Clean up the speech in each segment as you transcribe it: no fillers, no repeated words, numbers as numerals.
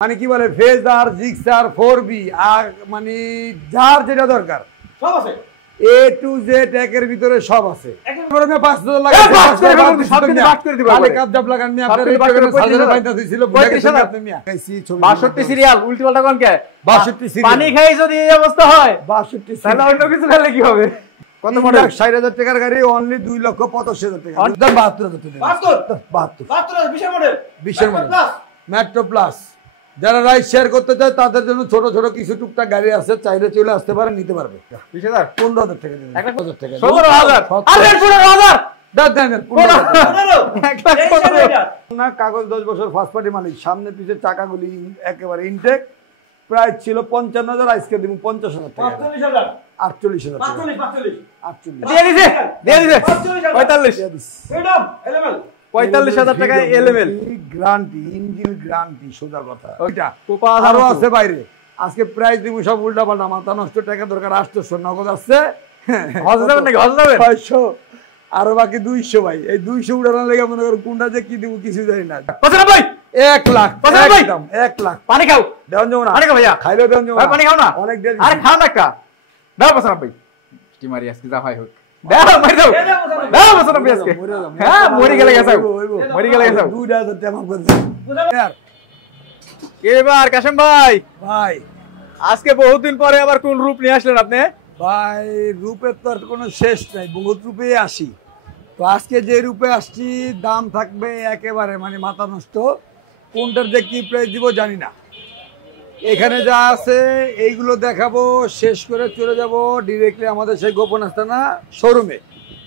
মানে কি বলে ফেজার জিক্সার 4B আর মানে যার যেটা দরকার সব আছে A to Z একের ভিতরে সব আছে একবারে আমি 5000 লাগা সব কিছু বাট করে দিব আরে কাপ জাপ লাগান নি আপনার সাজানো পাইতা দিছিল 35000 আপনি মিয়া 62 সিরিয়াল উল্টি পাল্টা কোন কে 62 সিরিয়াল পানি খাই যদি এই অবস্থা হয় 62 তাহলে অন্য কিছু খেলে কি হবে কত মডেল 60000 টাকার গাড়ি অনলি 2,85,000 টাকা 72000 টাকা 72 বিশের মডেল 20 মডেল মেট্রো প্লাস যারা রাইড শেয়ার করতে চায় তাদের জন্য ছোট ছোট কিছু টুকটাক গাড়ি আছে চাইলে চলে আসতে পারে নিতে পারবে 20000 15000 টাকা দিন 1000 টাকা 17000 আরে 15000 দেন 15 না কাগজ 10 বছর ফার্স্ট পার্টি মালিক সামনে পিছে চাকাগুলি একেবারে ইনটেক প্রাইস ছিল 55000 আজকে দিব 50000 টাকা 45000 48000 টাকা 48 দিয়ে দিছে 45 এডম এলেমেল 45000 টাকা এলেমেল গ্যারান্টি ইঞ্জিন গ্যারান্টি সোজা কথা ওইটা আরো আছে বাইরে আজকে প্রাইস দিব সব উল্টা পাল্টা মাথা নষ্ট টাকা দরকার 800 নগদ আছে হজ যাবে নাকি হজ যাবে 500 আর বাকি 200 ভাই এই 200 উড়ানোর লাগা মনে করো কোনটা যে কি দিব কিছু জানি না 95 1 লাখ 1 লাখ পানি খাও দেন যাও না পানি খাও ভাইয়া খাইলো দেন যাও পানি খাও না অনেক দেরি আরে খাও না একটা দাও 95 কি মারি আজকে যা হয় হোক দাও মারি দাও দাও 95 আজকে হ্যাঁ মরি গেলে গেছাও 2000 টাকা করে यार কে এবার কাশেম ভাই ভাই আজকে বহুদিন পরে আবার কোন রূপ নিয়ে আসলেন আপনি ভাই রূপের তো আর কোনো শেষ নাই বহুত রূপে আসি তো আজকে যে রূপে আসছি দাম থাকবে একেবারে মানে মাথা নষ্ট কোনটার যে কি প্রাইস দিব জানি না এখানে যা আছে এইগুলো দেখাবো শেষ করে চলে যাব ডিরেক্টলি আমাদের সেই গোপন আস্তানা শোরুমে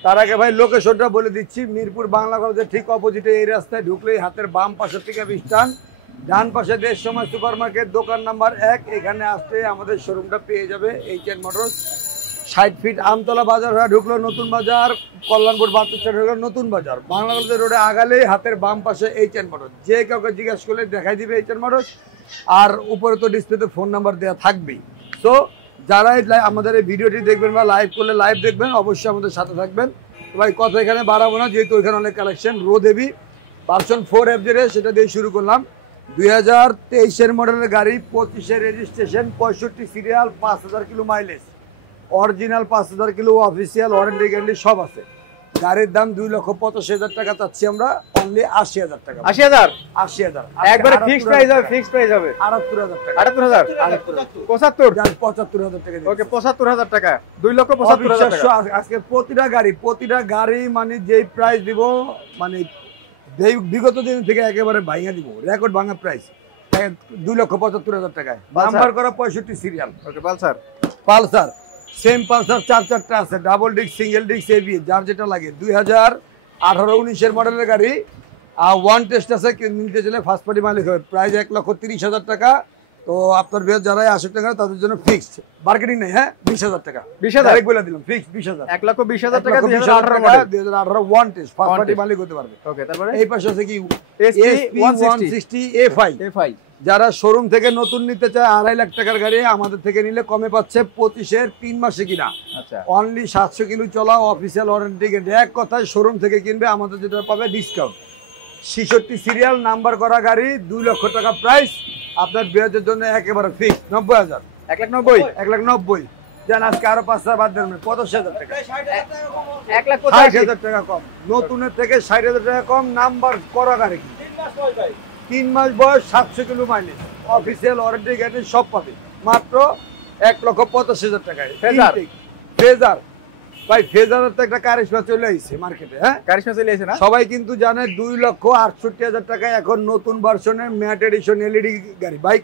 তার আগে ভাই লোকেশনটা বলে দিচ্ছি মিরপুর বাংলা কলেজের ঠিক অপোজিটে এই রাস্তায় ঢুকলেই হাতের বাম পাশের থেকে স্টান ডান পাশে দেশ সময় সুপার মার্কেট দোকান নাম্বার 1 এখানে আসতে আমাদের শোরুমটা পেয়ে যাবে এইচএন মোটরস 60 ফিট আমতলা বাজার হয়ে ঢুকলো নতুন বাজার কল্যাণপুর বাতুচা ঢুকলো নতুন বাজার বাংলা কলেজের রোডে আগালেই হাতের বাম পাশে এইচএন মোটরস যে কাউকে জিজ্ঞাসা করলে দেখাই দিবে এইচএন মোটরস আর উপরে তো ডিসপ্লেতে ফোন নাম্বার দেওয়া থাকবেই সো যারা আমাদের এই ভিডিওটি দেখবেন বা লাইভ করলে লাইভ দেখবেন অবশ্যই আমাদের সাথে থাকবেন ভাই কথা এখানে বাড়াবো না যেহেতু এখানে অনেক কালেকশন রো দেবী ভার্সন 4FZ সেটা দিয়ে শুরু করলাম 2023 মডেলের গাড়ি 25 registration 65 serial 5000 kilo mileage original 5000 kilo official warranty guarantee সব আছে গাড়ির দাম 2,85,000 টাকা চাচ্ছি আমরা অনলি 80000 টাকা 80000 একবারে ফিক্সড প্রাইস হবে ফিক্সড প্রাইস হবে 78000 টাকা 78000 75000 টাকা ওকে 75000 টাকা 2,75,000 টাকা আজকে প্রতিটা গাড়ি মানে যেই প্রাইস দিব মানে বিগত দিন থেকে একেবারে ভাঙা দিব রেকর্ড ভাঙা প্রাইস 2,75,000 টাকায় নাম্বার করা 65 serial okay Pulsar same Pulsar 4-4টা আছে ডাবল ডিস্ক সিঙ্গেল ডিস্ক এবি যার যেটা লাগে 2018-19 এর মডেলের গাড়ি আর ওয়ান টেস্ট আছে নিতে চলে ফার্স্ট পার্টি মালিক হবে প্রাইস 1,30,000 টাকা তো আপনার বিয়ার যারা 80 টাকা তাদের জন্য ফিক্সড মার্কেটিং নেই হ্যাঁ 20,000 টাকা 20,000 ডাইরেক্ট বলে দিলাম ফিক্সড 20,000 1,20,000 টাকা 2018 ওয়ান টেস্ট ফার্স্ট পার্টি মালিক হতে পারবে ওকে তারপরে এই পাশে আছে কি SP160 A5 যারা শোরুম থেকে নতুন নিতে চায় 2.5 লাখ টাকার গাড়ি আমাদের থেকে নিলে কমে পাচ্ছে 25 এর 3 মাসে কিনা আচ্ছা অনলি 700 কিলো চলা অফিসিয়াল ওয়ারেন্টি গ্যারান্টি এক কথায় শোরুম থেকে কিনবে আমাদের যেটা পাবে ডিসকাউন্ট 66 সিরিয়াল নাম্বার করা গাড়ি 2 লক্ষ টাকা প্রাইস আপনার বিয়ের জন্য একেবারে ফিক্স 90000 1,90,000 জান আজকে আরো 5,000 বাদ দেন 85,000 টাকা 1,85,000 টাকা কম নতুনের থেকে 60,000 টাকা কম নাম্বার করা গাড়ি 3 মাস বয়স 700 kilo mileage official warranty guarantee সব পাবে মাত্র 1,85,000 টাকায় ফেজার ভাই ফেজারের তো একটা কারিশমা চলে আইছে মার্কেটে হ্যাঁ কারিশমা চলে আইছে না সবাই সবাই কিন্তু জানে 2,68,000 টাকায় এখন নতুন ভার্সনের ম্যাট এডিশন এলইডি গাড়ি বাইক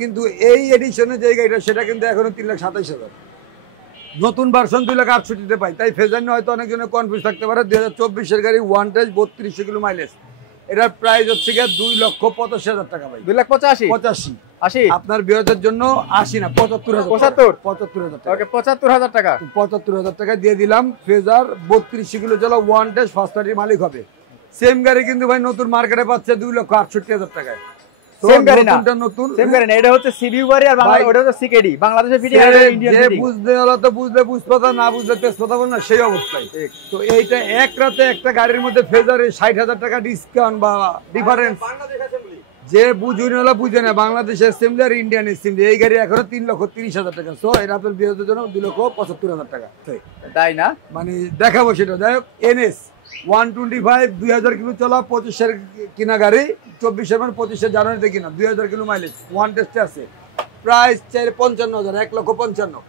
কিন্তু এই এডিশনের যে গাড়িটা সেটা কিন্তু এখনো 3,27,000 নতুন ভার্সন 2,68,000 তে পাই তাই ফেজার নিয়ে হয়তো অনেকজনের কনফিউজ থাকতে পারে 2024 এর গাড়ি ওয়ান টেস্ট 3200 কিলো মাইলেজ এটার প্রাইস হচ্ছে গিয়ে 2,85,000 টাকা ভাই 2,85,000 আপনার বিয়ের জন্য 80 না 75,000 টাকা ওকে 75,000 টাকা 75,000 টাকা দিয়ে দিলাম ফেজার 3200 কিলো চলা ওয়ান টেস্ট ফার্স্ট পার্টি মালিক হবে সেম গাড়ি কিন্তু ভাই নতুন মার্কেটে পাচ্ছে 2,68,000 টাকায় সেম গাড়ি না নতুন সেম গাড়ি না এটা হচ্ছে সিবিইউ গাড়ি আর বাংলা ওটা হচ্ছে সিকেডি বাংলাদেশের ফিটিং আর ইন্ডিয়ান ফিটিং বুঝতে হলো তো বুঝপাতা না বুঝলে তেজপাতা বল না সেই অবস্থায় তো এইটা এক রাতে একটা গাড়ির মধ্যে ফেজারে 60,000 টাকা ডিসকাউন্ট বা ডিফারেন্স যে বুঝুনি হলো বুঝে না, বাংলাদেশের অ্যাসেম্বলি আর ইন্ডিয়ান অ্যাসেম্বলি এই গাড়ি এখনো 3,30,000 টাকা। সো এটা আপনার বিরোধের জন্য 2,75,000 টাকা। তাই না, মানে দেখাবো সেটা। যাই হোক, NS 125 2000 কিলো চলা 25-এর কিনা গাড়ি, 24-এর মানে 25 জানুয়ারিতে কিনা, 2000 কিলো মাইলেজ, ওয়ান টেস্টে আছে। প্রাইস 55,000, 1,55,000।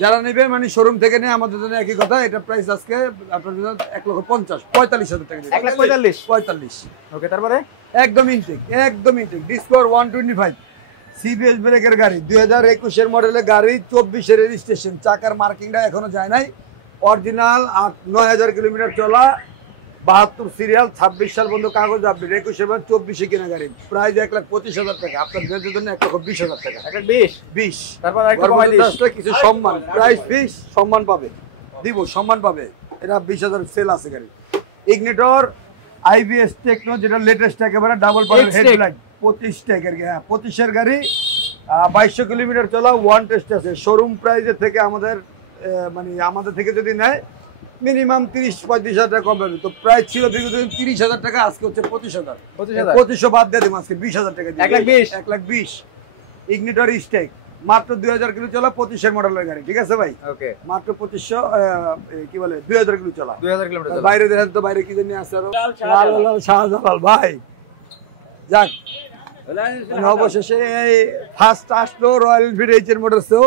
যারা নেবে মানে শোরুম থেকে নেই, আমাদের জন্য একই কথা। এটা প্রাইস আজকে আপনার জন্য 1,50,000 45,000 টাকা। 1,45,000। ওকে, তারপরে একদম ইনটেক, একদম ইনটেক। ডিসকভার 125 CBS ব্রেকের গাড়ি, 2021-এর মডেলের গাড়ি, 24-এর রেজিস্ট্রেশন, চাকার মার্কিংটা এখনো যায় নাই। অরিজিনাল 9,000 কিলোমিটার চলা, 72 সিরিয়াল, 26 সাল পর্যন্ত কাগজ আপডেট, 21-এর 24-এ কেনা গাড়ি। প্রাইস 1,25,000 টাকা। আপনার বেচের জন্য 1,20,000 টাকা। 1,20,000। তারপর কিছু সম্মান, প্রাইস ফিক্স, সম্মান পাবে, দিব সম্মান পাবে। এটা 20,000 সেল আছে গাড়ি। ইগনিটর IBS টেকনো, যেটা লেটেস্ট একেবারে, ডাবল পাওয়ার হেডলাইট, 25 টাকার। হ্যাঁ, 25-এর গাড়ি, 2200 কিলোমিটার চলা, ওয়ান টেস্ট আছে। শোরুম প্রাইসের থেকে আমাদের মানে আমাদের থেকে যদি নেয় মিনিমাম 30-35,000 টাকা কম পাবে। তো প্রাইস ছিল বিগত 30,000 টাকা, আজকে হচ্ছে 25,000। 2500 বাদ দিয়ে দিব, আজকে 20,000 টাকা দিয়ে 1,20,000। ইগনিটর স্টেক, মাত্র 2000 কিলো চলা, 25-এর মডেলের গাড়ি। ঠিক আছে ভাই? ওকে, মাত্র 2500 কি বলে 2000 কিলো চলা। 2000 কিলোমিটার। বাইরে দেখেন তো, বাইরে কি জানি আছে আরো শাহজালাল ভাই। যাক, অবশেষে ফার্স্ট আসলো রয়্যাল এনফিল্ড এইচের মোটরসও।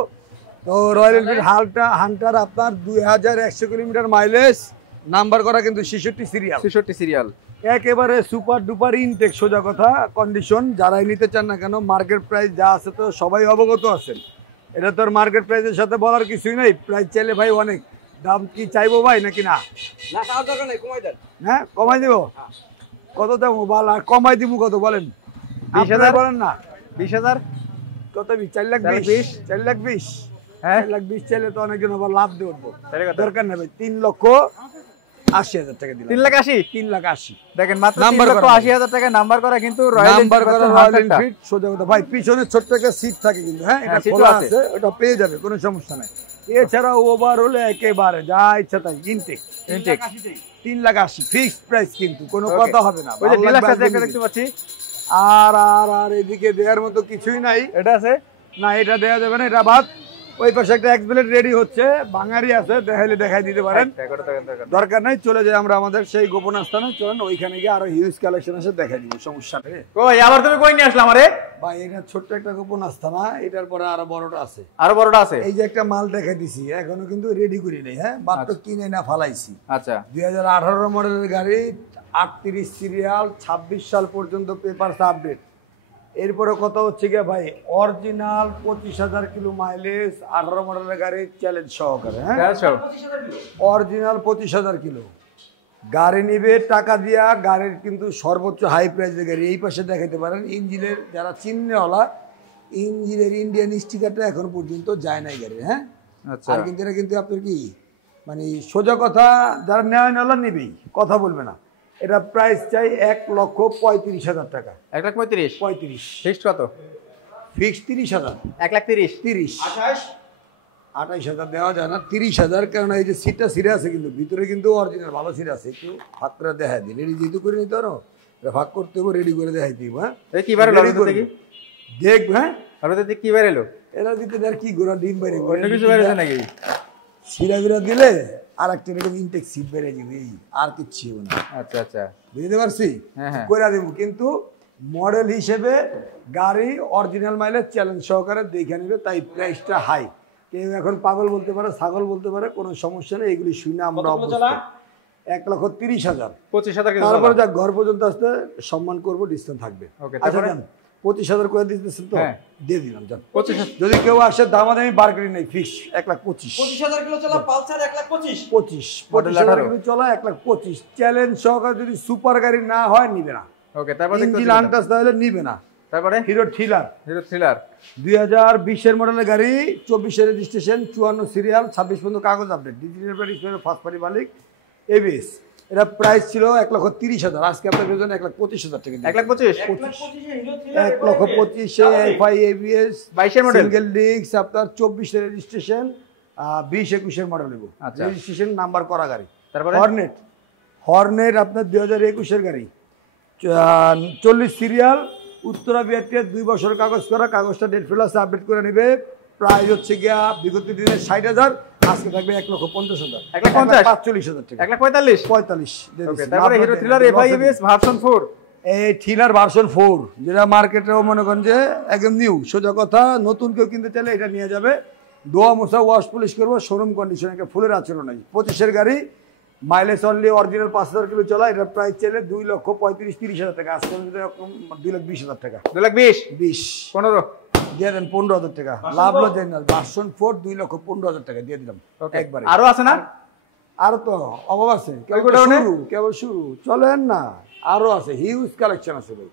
তো রয়্যাল এনফিল্ড হান্টার আপনার 2100 কিলোমিটার মাইলেজ, নাম্বার করা কিন্তু 66 সিরিয়াল। একেবারে সুপার ডুপার ইনটেক, সোজা কথা। কন্ডিশন যারাই নিতে চান না কেন, মার্কেট প্রাইস যা আছে তো সবাই অবগত আছেন। এটা তো মার্কেট প্রাইসের সাথে বলার কিছুই নেই। প্রাইস চাইলে ভাই অনেক, দাম কি চাইবো ভাই নাকি না? হ্যাঁ, কমাই দিব। কত দাম বল, আর কমাই দিব কত বলেন? 20,000 বলেন না। 20,000 কত? 4,20,000। 4,20,000। হ্যাঁ, 4,20,000 চাইলে তো অনেকজন আবার লাভ দিয়ে উঠবো। দরকার নেই ভাই, 3,80,000 টাকা দিলাম। 3,80,000। দেখেন, মাত্র 3,80,000 টাকা নাম্বার করা, কিন্তু নাম্বার করা রয়্যাল এনফিল্ড, সোজা কথা ভাই। পিছনে ছোট্ট একটা সিট থাকে কিন্তু, হ্যাঁ, এটা খোলা আছে, ওটা পেয়ে যাবে, কোনো সমস্যা নাই। এছাড়া ওভার হলে একেবারে যা ইচ্ছা তাই ইনটেক। 3,80,000 ফিক্সড প্রাইস, কিন্তু কোনো কথা হবে না। দেখতে পাচ্ছি। আর এদিকে দেওয়ার মতো কিছুই নাই। এটা আছে না, এটা দেওয়া যাবে না, এটা বাদ। ওই পাশে একটা এক্সপ্লেট রেডি হচ্ছে, বাঙালি আছে, দেখাইলে দেখাই দিতে পারেন, দরকার নাই। চলে যাই আমরা আমাদের সেই গোপন স্থানে, চলেন ওইখানে গিয়ে আরো হিউজ কালেকশন আছে, দেখাই দিব, সমস্যা নেই। কই আবার তুমি কই নিয়ে আসলাম? আরে ভাই, এটা ছোট্ট একটা গোপন আস্থানা, এটার পরে আরো বড়টা আছে। এই যে একটা মাল দেখাই দিছি, এখনো কিন্তু রেডি করি নাই। হ্যাঁ, মাত্র কিনে না ফালাইছি। আচ্ছা, 2018 মডেলের গাড়ি, 38 সিরিয়াল, 26 সাল পর্যন্ত পেপারস আপডেট। এরপরে কথা হচ্ছে গিয়ে ভাই, অরিজিনাল 25,000 কিলো মাইলেজ, 18 মডেলের গাড়ি, চ্যালেঞ্জ সহকারে। হ্যাঁ, অরিজিনাল 25,000 কিলো গাড়ি নিবে টাকা দিয়া। গাড়ির কিন্তু সর্বোচ্চ হাই প্রাইসের গাড়ি। এই পাশে দেখাতে পারেন ইঞ্জিনের, যারা চিহ্নওয়ালা ইঞ্জিনের ইন্ডিয়ান স্টিকারটা এখন পর্যন্ত যায় নাই গাড়ির। হ্যাঁ, আর কিন্তু এটা কিন্তু আপনার কি মানে সোজা কথা, যারা নেওয়া নেওয়ালা নিবেই, কথা বলবে না। এটা প্রাইস চাই 1,35,000 টাকা। 1,35,000 ফিক্সড কত? ফিক্সড 30,000। 1,30,000 28,000 দেওয়া যায় না, 30,000। কারণ এই যে সিটটা সিরে আছে, কিন্তু ভিতরে কিন্তু অরিজিনাল ভালো সিট আছে। একটু ভাগ করে দেখাই দিই, রেডি যেহেতু করে নিতে পারো, ভাগ করতে হবে, রেডি করে দেখাই দিব। হ্যাঁ, দেখ। হ্যাঁ, কি বের এলো? এরা দিতে আর কি গোড়া ডিম বাইরে কিছু বেরোছে নাকি? সিরা বিরা দিলে আর একটা এরকম ইনটেক সিট বেড়ে যাবে, আর কিচ্ছু হবে না। আচ্ছা, বুঝতে পারছি, করে দেবো। কিন্তু মডেল হিসেবে গাড়ি অরিজিনাল মাইলেজ চ্যালেঞ্জ সহকারে দেখে নেবে, তাই প্রাইসটা হাই। কেউ এখন পাগল বলতে পারে, ছাগল বলতে পারে, কোনো সমস্যা নেই। এগুলি শুনে আমরা 1,30,000। 25,000। তারপরে যা ঘর পর্যন্ত আসতে সম্মান করবো, ডিসকাউন্ট থাকবে। আচ্ছা, যান 25,000 করে দিতেছেন তো, দিয়ে দিলাম। যান 25,000। যদি কেউ আসে, দামাদামি বার করি নাই, ফিক্স 1,25,000। 25,000 কিলো চলা পালসার 1,25,000। 25,000 কিলো চলা 1,25,000 চ্যালেঞ্জ সহকারে। যদি সুপার গাড়ি না হয়, নিবে না। ওকে, তারপর ইঞ্জিন আনটাস তাহলে নিবে না। তারপরে হিরো থ্রিলার 2020-এর মডেলের গাড়ি, 24-এর রেজিস্ট্রেশন, 54 সিরিয়াল, 26 পর্যন্ত কাগজ update, digital plate, first party মালিক, এবিএস। এটা প্রাইস ছিল 1,30,000, আজকে আপনার জন্য 1,25,000 টাকা। 1,25,000 এফআই এবিএস 22-এর মডেল, সিঙ্গেল ডিস্ক, আপনার 24-এর রেজিস্ট্রেশন, 20-21-এর মডেল নেব। রেজিস্ট্রেশন নাম্বার করা গাড়ি। তারপরে হর্নেট আপনার 2021-এর গাড়ি, 40 সিরিয়াল, উত্তরা বিআরটিএর 2 বছর কাগজ করা, কাগজটা ডেট প্লাস আপডেট করে নেবে। প্রাইস হচ্ছে গিয়া বিগত দিনের 60,000, আজকে থাকবে 1,50,000, 1,45,000 টাকা, 1,45,45 ওকে। তারপরে hero thriller FI ABS version 4, এই থ্রিলার ভার্সন 4 যেটা মার্কেটেও মনে করেন যে একদম নিউ, সোজা কথা, নতুন কেউ কিনতে চাইলে এটা নিয়ে যাবে। দোয়া মোছা ওয়াশ পলিশ করবো, শোরুম কন্ডিশন, একটা ফুলের আচরণ নাই। 25-এর গাড়ি, মাইলেজ অনলি অরিজিনাল 5,000 কিলো চলা। এটার প্রাইস চাইলে 2,35,30,000 টাকা, আজকে 2,20,000 টাকা, 2,20,20 15 দিয়ে দেন 15,000 টাকা। লাভ লস জেনারেল ভার্সন 4 2,15,000 টাকা দিয়ে দিলাম একবারে। আরো আছে না? আরো তো অভাব আছে, কেবল শুরু, চলেন না, আরো আছে, হিউজ কালেকশন আছে ভাই।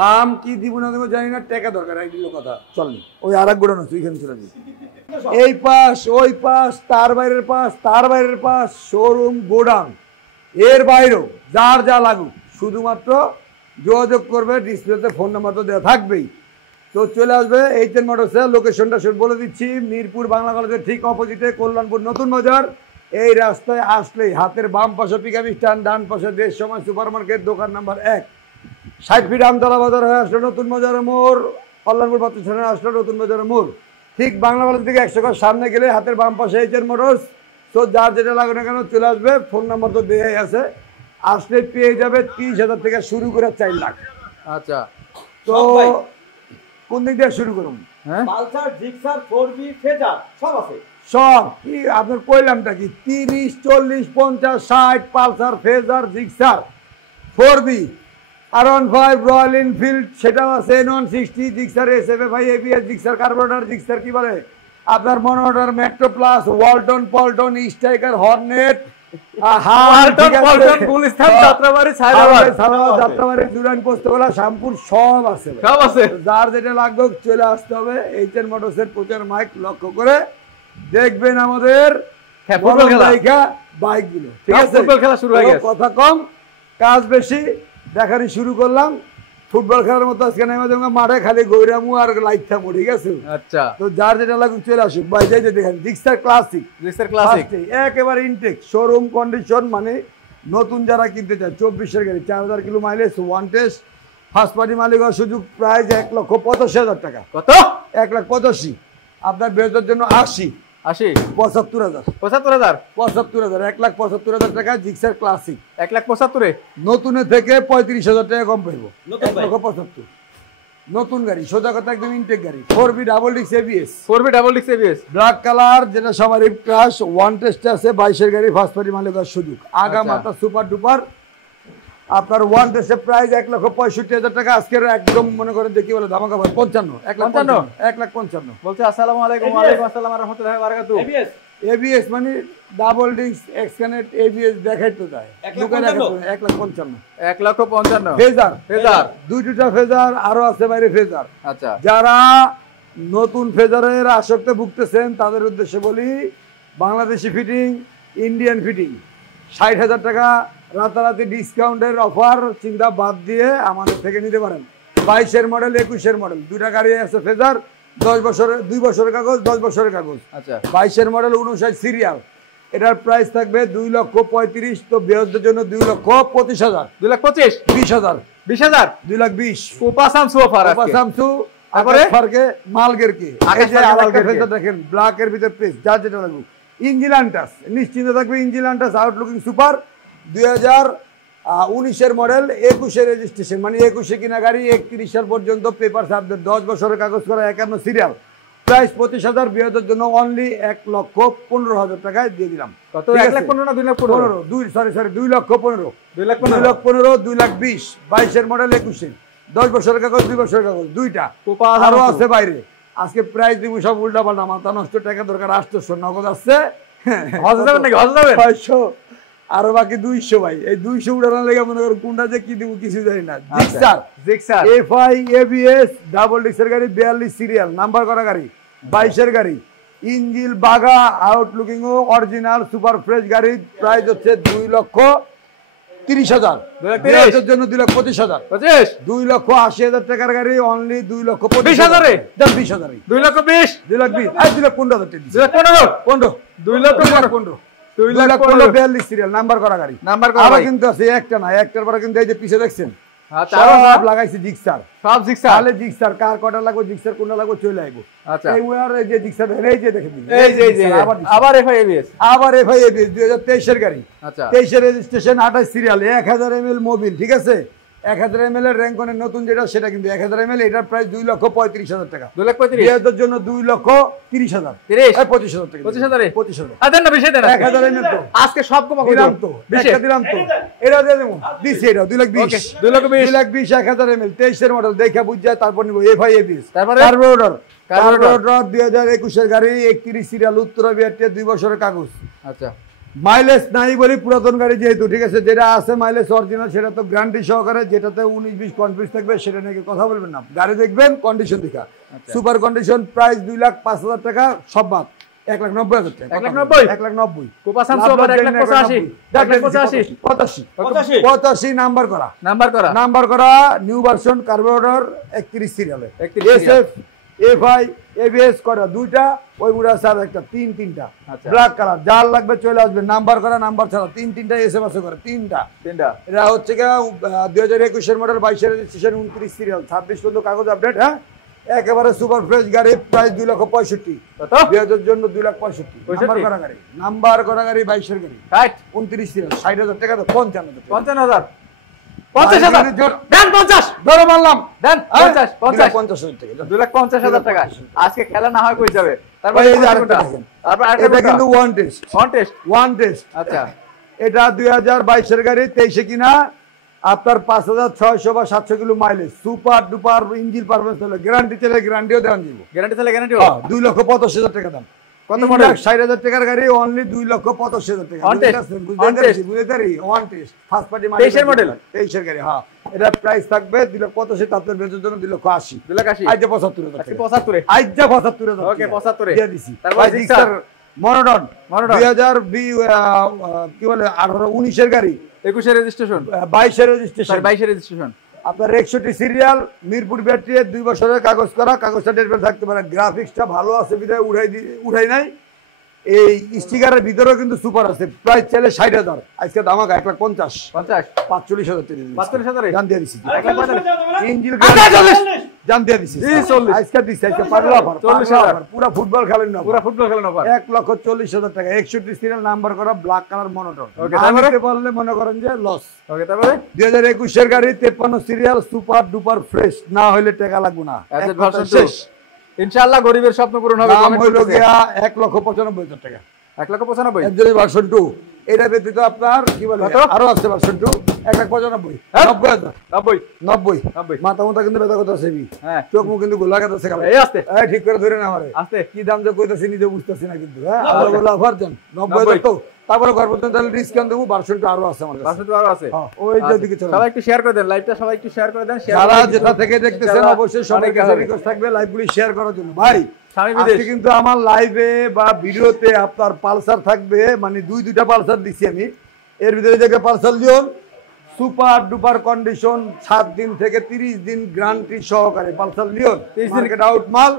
দাম কি দিব না দেবো জানি না, টাকা দরকার, একদিন কথা চলেন। ওই আর এক গোডাউন আছে, ওইখানে চলে যাই। এই পাশ, ওই পাশ, তার বাইরের পাশ, তার বাইরের পাশ, শোরুম গোডাউন, এর বাইরেও যার যা লাগুক শুধুমাত্র যোগাযোগ করবে। ডিসপ্লেতে ফোন নাম্বার তো দেওয়া থাকবেই। তো চলে আসবে এইচএন মোটরসে। লোকেশনটা বলে দিচ্ছি, মিরপুর বাংলা কলেজের ঠিক অপোজিটে, কল্যাণপুর নতুন বাজার। এই রাস্তায় আসলেই হাতের বাম পাশে পিকআপ স্ট্যান্ড, ডান পাশে দেশ সময় সুপার মার্কেট, দোকান নাম্বার 1। 60 ফিট আমতলা বাজার হয়ে আসলে নতুন বাজারের মোড়, কল্যাণপুর বাচ্চা আসলে নতুন বাজারের মোড়। ঠিক বাংলা কলেজ থেকে 100 গজ সামনে গেলে হাতের বাম পাশে এইচএন মোটরস। তো যার যেটা লাগে না কেন চলে আসবে, ফোন নাম্বার তো দেয়াই আছে। আসলে পেয়ে যাবে 30,000 থেকে শুরু করে 4 লাখ। আচ্ছা, তো কোন দিক দিয়ে শুরু করুন? হ্যাঁ, পালসার, জিক্সার, 4B, ফেজার সব আছে। সব কি আপনার কইলামটা কি 30, 40, 50, 60 Pulsar, Fazer, Gixxer, 4B, R15, Royal Enfield সেটাও আছে, N160, Gixxer SFFI, ABS, Gixxer carburettor, Gixxer কি বলে আপনার মনোটর, Metro Plus, Walton, Paltan, Striker, Hornet, Jatrabari, Juran, Postogola, Shyampur সব আছে। যার যেটা লাগবে চলে আসতে হবে এইচএন মোটরসের প্রচার মাইক লক্ষ্য করে দেখবেন আমাদের বাইকগুলো। ঠিক আছে, কথা কম কাজ বেশি, দেখারই শুরু করলাম। ফুটবল খেলার মতো আজকে নেমে যাবো মাঠে, খালি গৌরামু আর লাইট থাকবো। ঠিক আছে, আচ্ছা, তো যার যেটা লাগুক চলে আসুক ভাই। যাই যে দেখেন জিক্সার ক্লাসিক, একেবারে ইনটেক, শোরুম কন্ডিশন, মানে নতুন যারা কিনতে চায়। 24-এর গাড়ি, 4,000 kilo mileage, one test, first party মালিক হওয়ার সুযোগ। প্রাইস 1,85,000 টাকা। কত? 1,85,000। আপনার বেরোর জন্য 80, 75,000, 1,75,000 টাকা জিক্সার ক্লাসিক। 1,75,000 নতুনের থেকে 35,000 টাকা কম পাইবো। 1,75,000 নতুন গাড়ি, সোজা কথা একদম ইনটেক গাড়ি। 4B double disc ABS, black colour, যেটা সবার ক্রাশ। ওয়ান টেস্ট আছে, 22-এর গাড়ি, ফার্স্ট পার্টি মালিক হওয়ার সুযোগ। আগা মাথা সুপার ডুপার। আপনার ওয়ান টেস্টের প্রাইস 1,65,000 টাকা। আজকের একদম মনে করেন যে কি বলে ধামাকা ভাই, 55, 1,55,000 বলছে। আসসালামু আলাইকুম। ওয়ালাইকুম আসসালাম ওয়া রাহমাতুল্লাহি ওয়া বারাকাতুহু। ABS মানে ডাবল ডিস্ক এক্সকানেক্ট ABS দেখাই তো যায়। 1,55,000, 1,55,000 ফেজার, দুইটা ফেজার আরো আছে বাইরে ফেজার। আচ্ছা, যারা নতুন ফেজারের আসক্তে ভুগতেছেন তাদের উদ্দেশ্যে বলি, বাংলাদেশি ফিটিং, ইন্ডিয়ান ফিটিং, 60,000 টাকা রাতারাতি ডিসকাউন্টের অফার চিন্তা বাদ দিয়ে আমাদের থেকে নিতে পারেন। 22-এর মডেল, 21-এর মডেল, দুইটা গাড়ি আছে ফেজার। 2 বছরের কাগজ, 10 বছরের কাগজ। আচ্ছা, 22-এর মডেল, 59 সিরিয়াল। এটার প্রাইস থাকবে 2,35,000। তো বৃহস্পতির জন্য 2,25,000, 2,25,000, 20,000, 20,000, 2,20,000। কোপা সামসু অফার আছে। সামসু তারপরে ফারকে মালগের কি আগে যে আলাদা ফেজার দেখেন, ব্ল্যাক এর ভিতর পেজ, যার যেটা লাগবে। ইঞ্জিন আনটাস নিশ্চিন্ত থাকবে, ইঞ্জিন আনটাস আউটলুকিং সুপার। 2019-এর মডেল, 21-এর রেজিস্ট্রেশন, মানে 21-এ কিনা গাড়ি, 31 সাল পর্যন্ত পেপার আপডেট, 10 বছরের কাগজ করা, 51 সিরিয়াল। প্রাইস 25,000, বৃহস্পতির জন্য অনলি 1,15,000 টাকায় দিয়ে দিলাম। কত? 1,15,000 না 2,15,000? সরি 2,15,000, 2,20,000, 22-এর মডেল, 21-এ, 10 বছরের কাগজ, 2 বছরের কাগজ, দুইটা আরো আছে বাইরে। আজকে প্রাইস দিব সব উল্টা পাল্টা, মাথা নষ্ট, টাকা দরকার 800, নগদ আছে। হজে যাবেন নাকি? হজে যাবেন? 500, আরো বাকি 200 ভাই। এই 200 উড়ানোর লেগে মনে করো কোনটা যে কি দিব কিছু জানি না। জিক্সার FI ABS ডাবল ডিস্কের গাড়ি, 42 সিরিয়াল, নাম্বার করা গাড়ি, 22-এর গাড়ি, ইঞ্জিন বাগা, আউটলুকিং ও অরিজিনাল সুপার ফ্রেশ গাড়ি। প্রাইস হচ্ছে 2,30,000, এর জন্য 2,25,000, 2,80,000 টাকার গাড়ি অনলি 2,25,000, 20,000, 2,20,000, 2,15,000, 2,15,000 সিরিয়াল, নাম্বার করা গাড়ি। নাম্বার করা কিন্তু আছে, একটা না, একটার পরে কিন্তু এই যে পিছে দেখছেন আচ্ছা, সব লাগাইছি জিক্সার, সব জিক্সার। তাহলে জিক্সার কার কটা লাগবে, জিক্সার কোনটা লাগবে চলে আইবো। আচ্ছা, এই ওয়ার এই যে জিক্সার এই যে দেখেন, এই যে আবার এফআই এবিএস, আবার এফআই এবিএস 2023 এর গাড়ি। আচ্ছা, 23 এর রেজিস্ট্রেশন, 28 সিরিয়াল, 1000 ml মোবিল, ঠিক আছে। 1000 ml এর র্যাঙ্কনের নতুন যেটা সেটা কিন্তু 1000 ml, এটার প্রাইস 2,35,000 টাকা। 2,35,000 এর জন্য 2,30,000, 25,000 টাকা, 25,000 25,000 আর দেন না, বেশি দেন। 1000 ml তো আজকে সব কমা দিলাম তো, একটা দিলাম তো, এটা দিয়ে দেবো, দিছি এটা 2,20,000, ওকে, 2,20,000 1000 ml 23 এর মডেল দেখা বুঝ যায়, তারপর নিব এফআই এবিএস। তারপরে কার্বোরেটর 2021 এর গাড়ি, 31 সিরিয়াল, উত্তরা বিআরটি, 2 বছরের কাগজ। আচ্ছা, মাইলেজ নাই বলি পুরাতন গাড়ি যেহেতু, ঠিক আছে। যেটা আছে মাইলেজ অরিজিনাল সেটা তো গ্যারান্টি সহকারে, যেটাতে 19-20 কনফিউজ থাকবে সেটা নিয়ে কথা বলবেন না, গাড়ি দেখবেন কন্ডিশন দেখা। সুপার কন্ডিশন, প্রাইস 2,05,000 টাকা, সব বাদ 1,90,000 টাকা। 1,90,000 1,90,000 কোপা সামসো আবার 1,85,000 85 নাম্বার করা, নাম্বার করা, নিউ ভার্সন, কার্বোরেটর, 31 সিরিয়ালে, এসএফ এফআই এবিএস করা দুইটা, ওই মুড়া স্যার একটা, তিনটা ব্ল্যাক কালার, যার লাগবে চলে আসবে, নাম্বার করা, নাম্বার ছাড়া, তিনটা এসএফ আছে করে, তিনটা। এটা হচ্ছে কি 2021 এর মডেল, 22 এর রেজিস্ট্রেশন, 29 সিরিয়াল, 26 পর্যন্ত কাগজ আপডেট। হ্যাঁ, একেবারে সুপার ফ্রেশ গাড়ি, প্রাইস 2,65,000, 2000 জন্য 2,65,000, নাম্বার করা গাড়ি, নাম্বার করা গাড়ি, 22 এর গাড়ি, 29 সিরিয়াল, 60,000 টাকা তো 55,000, 50,000 দেন, 50 ধরো মারলাম, দেন, 50 50,000 টাকা, 2,50,000 টাকা। আজকে খেলা না হয় কই যাবে? তারপর এই যে আরেকটা দেখেন, তারপর এটা কিন্তু ওয়ান টেস্ট। আচ্ছা, এটা 2022 এর গাড়ি, 23 কিনা, আপনার 5,600 বা 700 kilo mileage, super duper engine performance হলো, গ্যারান্টি চলে, গ্যারান্টিও দেওয়া যাব, গ্যারান্টি তাহলে গ্যারান্টি 2,85,000 টাকা দাম। কত মডেল? 60,000 টাকার গাড়ি, অনলি 2,85,000 টাকা। On test, one test, first party 23 এর মডেল, 23 এর গাড়ি। হ্যাঁ, এটা প্রাইস থাকবে 2,85,000, তাদের বেচের জন্য 2,80,000, 2,80,000 আইজা 75,000 টাকা, 75 আইজা 75,000, ওকে, 75 দিয়ে দিছি। তারপর জিক্সার মনোটন 2000 কি বলে 18-19 এর গাড়ি, 21 এর রেজিস্ট্রেশন, 22 এর রেজিস্ট্রেশন, 22 এর রেজিস্ট্রেশন, আপনার 61 সিরিয়াল, মিরপুর ব্যাটারি, 2 বছরের কাগজ করা, কাগজটা ডেট থাকতে পারে, গ্রাফিক্সটা ভালো আছে বিধায় উঠাই নাই। এই স্টিকারের ভিতরেও কিন্তু সুপার আছে, প্রাইস চাইলে 60,000, আজকে দামাক 1,50,000, 45,000 টাকা, 45,000 জান দিয়ে দিছি, ইঞ্জিন জান দিয়ে দিছি, আজকে দিছি, আজকে পাগলা অফার, 40,000, পুরো ফুটবল খেলেন না, পুরো ফুটবল খেলেন অফার, 1,40,000 টাকা, 61 সিরিয়াল, নাম্বার করা, ব্ল্যাক কালার মনোটন। ওকে, তারপরে বললে মনে করেন যে লস। ওকে, তারপরে 2021 এর গাড়ি, 53 সিরিয়াল, সুপার ডুপার ফ্রেশ, না হইলে টাকা লাগবে না, অ্যাসেট ভার্সন শেষ। ইনশাআল্লাহ গরিবের স্বপ্ন পূরণ হবে। দাম হইল গিয়া 1,95,000 টাকা, 1,95,000, একজনের ভার্সন 2। এটা ব্যতীত আপনার কি বলে আরো আছে ভার্সন 2, 1,95,000, 90,000, মাথা মাথা কিন্তু ব্যথা করতেছে, হ্যাঁ, চোখ মুখ কিন্তু গোলা কাটাছে, এই আস্তে ঠিক করে ধরে না আমারে, আস্তে কি দাম যে কইতাছি নিজে বুঝতেছি না কিন্তু। হ্যাঁ, আল্লাহ বলে অফার দেন 90,000 তো, তারপরে ঘর পর্যন্ত তাহলে ডিসকাউন্ট দেবো, ভার্সনটা আরো আছে আমার কাছে, ভার্সন আরো আছে। ওই যে দিকে চলো, সবাই একটু শেয়ার করে দেন লাইভটা, সবাই একটু শেয়ার করে দেন। যারা যেটা থেকে দেখতেছেন অবশ্যই সবাই কাছে রিকোয়েস্ট থাকবে লাইভগুলি শেয়ার করার জন্য। ভাই আজকে কিন্তু আমার লাইভে বা ভিডিওতে আপনার পালসার থাকবে, মানে দুইটা পালসার দিছি আমি, এর ভিতরে দেখে পালসার লিওন, সুপার ডুপার কন্ডিশন, 7 দিন থেকে 30 দিন গ্যারান্টি সহকারে পালসার লিওন, 30 দিন আউট মাল,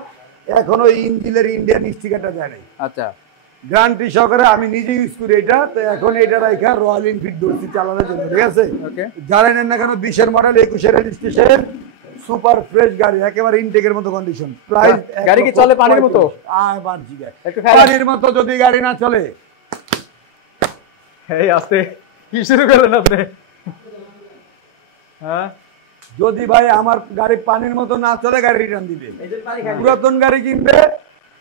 এখনো ইঞ্জিনের ইন্ডিয়ান স্টিকারটা যায় নাই। আচ্ছা, গ্যারান্টি সহকারে আমি নিজে ইউজ করি এটা, তো এখন এটা রাখা রয়্যাল এনফিল্ড ধরছি চালানোর জন্য, ঠিক আছে। যারা নেন না কেন 20 এর মডেল, 21 এর রেজিস্ট্রেশন, সুপার ফ্রেশ গাড়ি, একেবারে ইনটেকের মতো কন্ডিশন, প্রাইস গাড়ি কি চলে পানির মতো? পানির মতো যদি গাড়ি না চলে, এই আস্তে কি শুরু করলেন আপনি? হ্যাঁ, যদি ভাই আমার গাড়ি পানির মতো না চলে, গাড়ি রিটার্ন দিবে। পুরাতন গাড়ি কিনবে,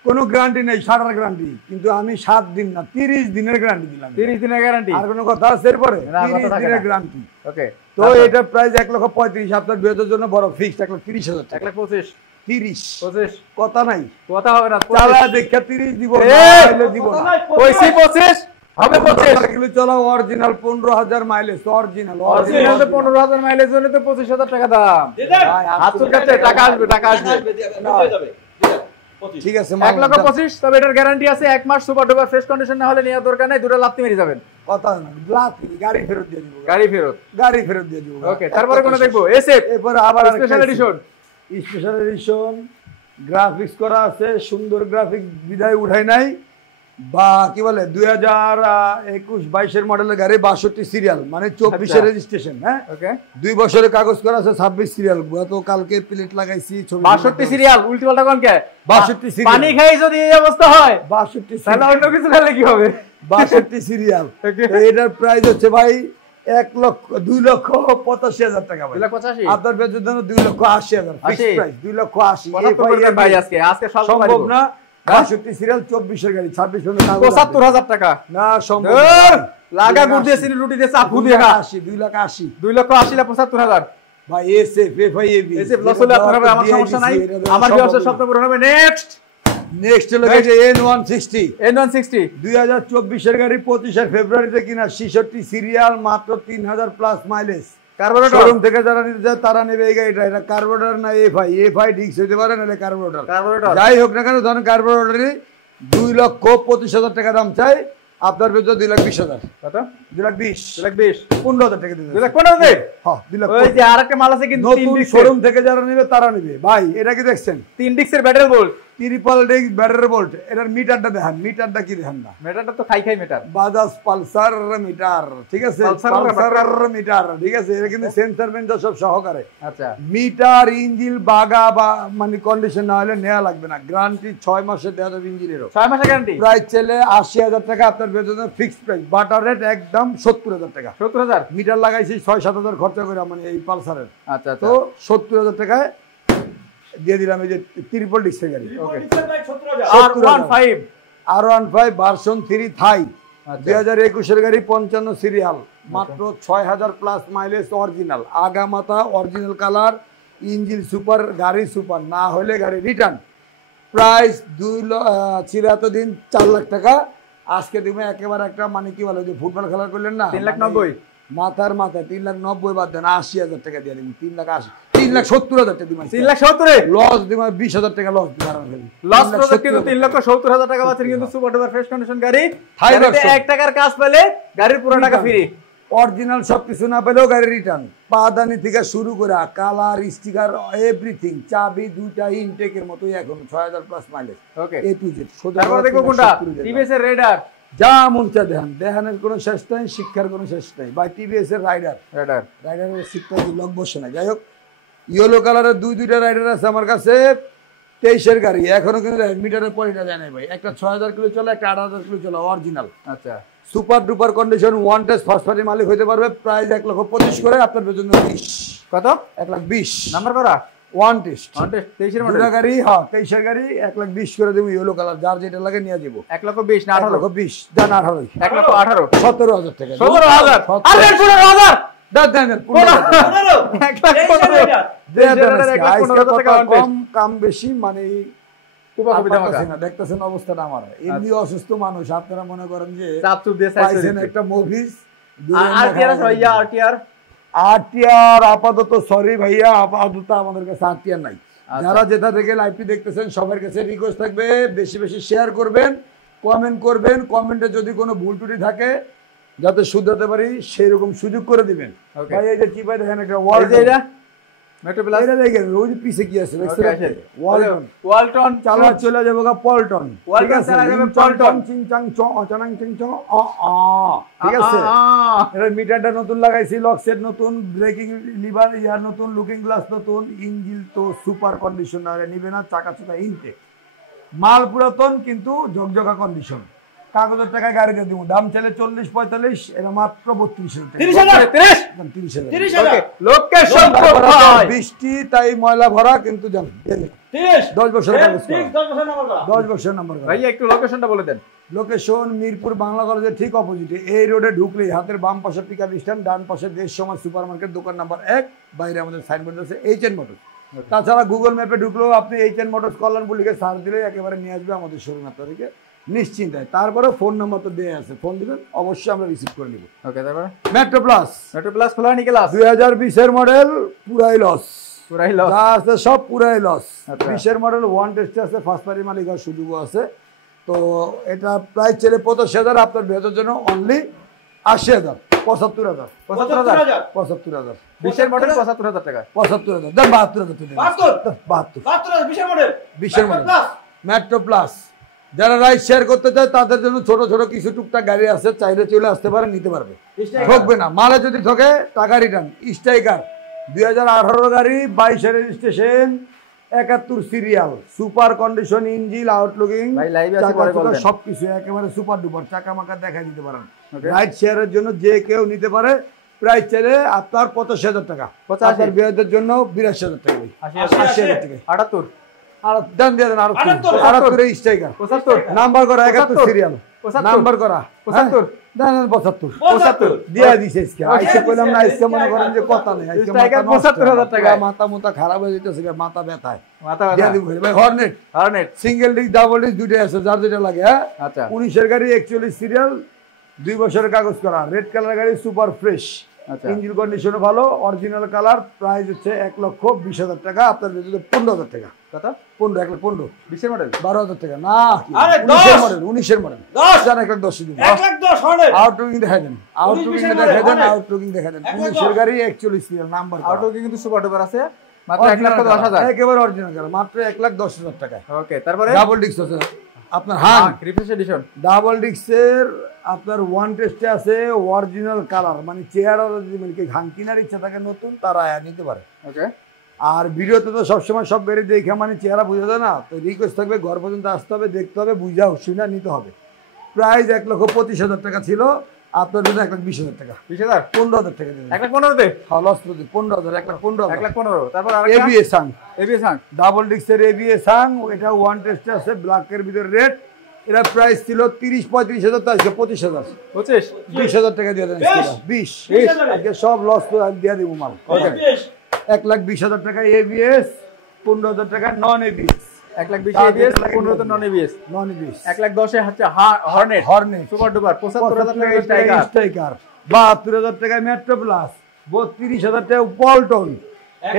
কোনো গ্যারান্টি নেই, সারার গ্যারান্টি, কিন্তু আমি 7 দিন না 30 দিনের গ্যারান্টি দিলাম। 30 দিনের গ্যারান্টি, আর কোনো কথা আছে এরপরে? 30 দিনের গ্যারান্টি। ওকে, তো এটা প্রাইস 1,35,000, আপনার বিয়ের জন্য বড় ফিক্সড 1,30,000 টাকা, 1,25,000 কথা নাই, কথা হবে না, চালা দেখা 30 দিব না, দিব না, কইছি 25 হবে, 25 কিলো চলা, অরিজিনাল 15,000 মাইলেজ, অরিজিনাল 15,000 মাইলেজ জন্য তো 25,000 টাকা দাম। হাতুর কাছে টাকা আসবে, টাকা আসবে, ঠিক আছে, 1,25,000। তবে এটার গ্যারান্টি আছে 1 মাস, সুপার ডুপার ফ্রেশ কন্ডিশন না হলে নেওয়ার দরকার নাই, দুটো লাত্তি মেরে যাবেন, কথা না, গাড়ি ফেরত দিয়ে দিব, গাড়ি ফেরত দিয়ে দিব। ওকে, তারপরে কোন দেখবো? এসএফ, এরপর আবার স্পেশাল এডিশন, গ্রাফিক্স করা আছে, সুন্দর গ্রাফিক বিদায় উঠাই নাই, বা কি বলে 2021-22 মডেলের গাড়ি 62 সিরিয়াল মানে 24 রেজিস্ট্রেশন। হ্যাঁ ওকে 2 বছরের কাগজ করা আছে 26 সিরিয়াল। গত কালকে প্লেট লাগাইছি 62 সিরিয়াল উল্টি পাল্টা কোন কে 62 সিরিয়াল পানি খাই যদি এই অবস্থা হয় 62 তাহলে অন্য কিছু খেলে কি হবে 62 সিরিয়াল। তো এটার প্রাইস হচ্ছে ভাই 2,85,000 টাকা ভাই। 2,85,000 আপনার বেতন জন্য 2,80,000 ফিক্স প্রাইস 2,80,000 ভাই আজকে সব সম্ভব না। 62 সিরিয়াল 24 এর গাড়ি 26 পর্যন্ত 75,000 টাকা না সম্ভব লাগা গুড় দিয়ে সিনি রুটি দিয়ে চাপু দিয়ে খা 2,80,000 2,80,75,000 ভাই এসএফ এফআইএবি এসে প্লাস হলে আপনার হবে আমার সমস্যা নাই আমার ব্যবসার স্বপ্ন পূরণ হবে নেক্সট হলো যে N160 N160 2024 এর গাড়ি 25 ফেব্রুয়ারিতে কিনা 66 সিরিয়াল মাত্র 3,000 প্লাস মাইলেজ কার্বোরেটর শোরুম থেকে যারা নিতে যায় তারা নেবে এই গাড়িটা। এটা কার্বোরেটর না এফআই ডিক্স হতে পারে না কার্বোরেটর যাই হোক না কেন ধরেন কার্বোরেটরই 2,25,000 টাকা দাম চাই আপনার বেতন 2,20,000 কত 2,20,000 15,000 টাকা দিতে 2,15,000 হ্যাঁ 2,00,000 ওই যে আরেকটা মাল আছে কিন্তু তিন ডিক্স শোরুম থেকে যারা নেবে তারা নেবে ভাই। এটা কি দেখছেন 3 ডিক্সের battery bolt triple disc battery bolt. এটার মিটারটা দেখেন মিটারটা কি দেখেন না মিটারটা তো খাই মিটার বাজাজ পালসার মিটার ঠিক আছে পালসার মিটার ঠিক আছে। এটা কিন্তু সেন্সর মেন্সর সব সহকারে। আচ্ছা মিটার ইঞ্জিন বাগা বা মানে কন্ডিশন না হলে নেওয়া লাগবে না। গ্যারান্টি 6 মাসের দেওয়া যাবে ইঞ্জিনেরও 6 মাসের গ্যারান্টি। প্রাইস চলে 80,000 টাকা আপনার বেতন ফিক্সড প্রাইস। বাটার রেট একদম 70,000 টাকা। 70,000 মিটার লাগাইছি 6-7,000 খরচা করে মানে এই পালসারের। আচ্ছা তো 70,000 টাকায় দিয়ে দিলাম এই যে ট্রিপল ডিস্কের গাড়ি। ওকে R15 R15 ভার্সন 3 থাই 2021 এর গাড়ি 55 সিরিয়াল মাত্র 6,000 প্লাস মাইলেজ অরিজিনাল আগা মাথা অরিজিনাল কালার ইঞ্জিন সুপার গাড়ি সুপার না হলে গাড়ি রিটার্ন। প্রাইস ছিল এতদিন 4 লাখ টাকা আজকে তুমি একেবারে একটা মানে কি বলে যে ফুটবল খেলা করলেন না 3,90,000 মাথার 3,90,000 বাদ দেন 80,000 টাকা দিয়ে দিন 3,70,000 টাকা দিবেন 3,70,000 লস দিবেন 20,000 টাকা লস দিবেন লস প্রজেক্ট কিন্তু 3,70,000 টাকা পাচ্ছেন কিন্তু সুপার ডুপার ফ্রেশ কন্ডিশন গাড়ি থাই গাড়িতে 1 টাকার কাজ পেলে গাড়ির পুরো টাকা ফ্রি অরিজিনাল সবকিছু না পেলেও গাড়ি রিটার্ন পাদানি থেকে শুরু করে কালার স্টিকার এভরিথিং চাবি দুইটা ইনটেকের মতোই এখন 6,000 plus mileage okay A to Z তারপর দেখো কোনটা টিভিএস এর রাইডার যা মন চা দেখানের কোনো শেষ নাই শিক্ষার কোনো শেষ নাই বা টিভিএস এর রাইডারের সিটটা লক বসে না। যাই হোক ইয়েলো কালারের দুইটা রাইডার আছে আমার কাছে 23 এর গাড়ি এখনো কিন্তু মিটারের পরিটা যায় নাই ভাই। একটা 6,000 কিলো চলে একটা 8,000 কিলো চলে অরিজিনাল। আচ্ছা super duper condition one test first party মালিক হতে পারবে। প্রাইস 1,25,000 করে আপনার বেতন 20 কত 1,20,000 নাম্বার করা ওয়ান টেস্ট 23 এর মডেল গাড়ি হ্যাঁ 23 এর গাড়ি 1,20,000 করে দেবো ইয়েলো কালার যার যেটা লাগে নিয়ে যাবো 1,20,000 না 1,20,000 জান 18 1,18,000 17,000 টাকা 17,000 আরে 17,000 কম বেশি মানে দেখতেছেন অবস্থাটা আমার এমনি অসুস্থ মানুষ আপনারা মনে করেন যে একটা মুভিস আরটিআর আপাতত সরি ভাইয়া আপাতত আমাদের কাছে আরটিআর নাই। যারা যেটা থেকে লাইভটি দেখতেছেন সবার কাছে রিকোয়েস্ট থাকবে বেশি বেশি শেয়ার করবেন কমেন্ট করবেন কমেন্টে যদি কোনো ভুল ত্রুটি থাকে যাতে শুধরাতে পারি সেই রকম সুযোগ করে দিবেন। ভাই এই যে কি ভাই দেখেন একটা মেট্রো প্লাস এটা দেখেন ওই যে পিছে কি আছে দেখছেন ওয়ালটন চালা চলে যাবে পল্টন ঠিক আছে পল্টন চিংচাং চ অচনাং চিং চ ঠিক আছে। এর মিটারটা নতুন লাগাইছি লক সেট নতুন ব্রেকিং লিভার ইয়ার নতুন লুকিং গ্লাস নতুন ইঞ্জিন তো সুপার কন্ডিশন আর নিবে না চাকা চুকা ইনটেক মাল পুরাতন কিন্তু ঝকঝকা কন্ডিশন। কাগজের টাকায় গাড়ি দিয়ে দিব দাম চাইলে 40-45 এটা মাত্র 32,000 লোকেশন বৃষ্টি তাই ময়লা ভরা কিন্তু 10 বছর কাগজ 10 বছর নাম্বার ভাইয়া একটু লোকেশনটা বলে দেন। লোকেশন মিরপুর বাংলা কলেজের ঠিক অপোজিটে এই রোডে ঢুকলেই হাতের বাম পাশে পিকআপ স্ট্যান্ড ডান পাশে দেশ সমাজ সুপার মার্কেট দোকান নাম্বার 1 বাইরে আমাদের সাইনবোর্ড আছে এইচএন মোটরস। তাছাড়া গুগল ম্যাপে ঢুকলেও আপনি এইচএন মোটরস কল্যাণপুর লিখে সার্চ দিলে একেবারে নিয়ে আসবে আমাদের শোরুম আপনাদেরকে নিশ্চিন্তায়। তারপরে ফোন নাম্বার তো দেয়া আছে ফোন দিবেন অবশ্যই আমরা রিসিভ করে নিব। ওকে তারপর মেট্রো প্লাস খোলা নি ক্লাস 2020 এর মডেল পুরাই লস যা আছে সব পুরাই লস। 20 এর মডেল ওয়ান টেস্ট আছে ফার্স্ট পার্টি মালিক হওয়ার সুযোগও আছে। তো এটা প্রাইস চলে 85,000 আপনার বেতনের জন্য অনলি 80,000 75,000 20 এর মডেল 75,000 টাকা 75,000 দেন 72,000 20 এর মডেল মেট্রো প্লাস যারা রাইড শেয়ার করতে চায় তাদের জন্য ছোট ছোট কিছু টুকটাক গাড়ি আছে, চাইলে চলে আসতে পারে, নিতে পারবে, ঠকবে না। মালে যদি ঠকে টাকা রিটার্ন। স্ট্রাইকার 2018 গাড়ি, 22 registration, 71 serial, super condition, engine, আউটলুকিং, সবকিছু একেবারে সুপার ডুপার, চাকা মাকা দেখাই দিতে পারেন। রাইড শেয়ারের জন্য যে কেউ নিতে পারে। প্রাইস চাইলে আপনার 85,000 টাকা, আপনার বিয়েদের জন্য 82,000 টাকা, 80,000 টাকা, 78 আর দাম দিয়ে দেন। 78 স্ট্রাইকার, নাম্বার করা, 71 সিরিয়াল, নাম্বার করা, 75 দেন, 75 দিয়া দিছে। আইসে কইলাম না, আইসে মনে করেন যে কথা নেই, আইসে 75,000 টাকা, মাথা মুথা খারাপ হয়ে যেতেছে, মাথা ব্যথায়, মাথা দিয়া দিব ভাই। Hornet single disc, double disc দুইটাই আছে, যার যেটা লাগে। হ্যাঁ, আচ্ছা। 19 গাড়ি, 41 সিরিয়াল, 2 বছরের কাগজ করা, রেড কালার গাড়ি, সুপার ফ্রেশ, ইঞ্জিন কন্ডিশন ভালো, অরিজিনাল কালার। প্রাইস হচ্ছে 1,20,000 টাকা, আপনার বিদ্যুতে 15,000 টাকা। কত? 15, 1,15 20 এর মডেল, 12,000 টাকা না, আরে 19 এর মডেল, 1,10 দিন। 1,10 হর্নেট আউটলুকিং দেখাই দেন, আউটলুকিং দেখাই দেন, 19 গাড়ি, 41 সিরিয়াল, নাম্বার। আউটলুকিং কিন্তু সুপার ডুপার আছে, মাত্র 1,10,000, একেবারে অরিজিনাল কালার, মাত্র 1,10,000 টাকায়। ওকে, তারপরে ডাবল ডিস্ক আছে আপনার, হ্যাঁ, রিফ্রেশ এডিশন, ডাবল ডিস্কের আপনার ওয়ান টেস্টে আছে, অরিজিনাল কালার, মানে চেহারা যদি মানে ঘাম কেনার ইচ্ছা থাকে নতুন, তারা নিতে পারে। ওকে, আর ভিডিওতে তো সবসময় সব গাড়ি দেখে মানে চেহারা বোঝা যায় না, তো রিকোয়েস্ট থাকবে ঘর পর্যন্ত আসতে হবে, দেখতে হবে, বুঝা শুনে নিতে হবে। প্রাইস 1,25,000 টাকা ছিল, আপনার জন্য 1,20,000 টাকা, 20,000, 15,000 টাকা দেবেন। 1,15,000 দে, হ্যাঁ, লস প্রতি 15,000, 1,15,000, 1,15,000। তারপর আর এবিএস সাং, এবিএস সাং, ডাবল ডিস্কের এবিএস সাং, এটা ওয়ান টেস্টে আছে, ব্ল্যাকের ভিতরে রেড। এটা প্রাইস ছিল 30-35,000, তো আজকে 25,000, 20,000 টাকা দিয়ে দেন। 20 আজকে সব লস তো আমি দিয়ে দেবো মাল। 1,20,000 টাকা এবিএস, 15,000 টাকা non ABS, 1,20,000 ABS, 15,000 non ABS, 1,10,000 হচ্ছে হর্নেট সুপার ডুপার, 75,000 টাকা স্ট্রাইকার, 72,000 টাকা মেট্রো প্লাস, 32,000 টাকা পল্টন,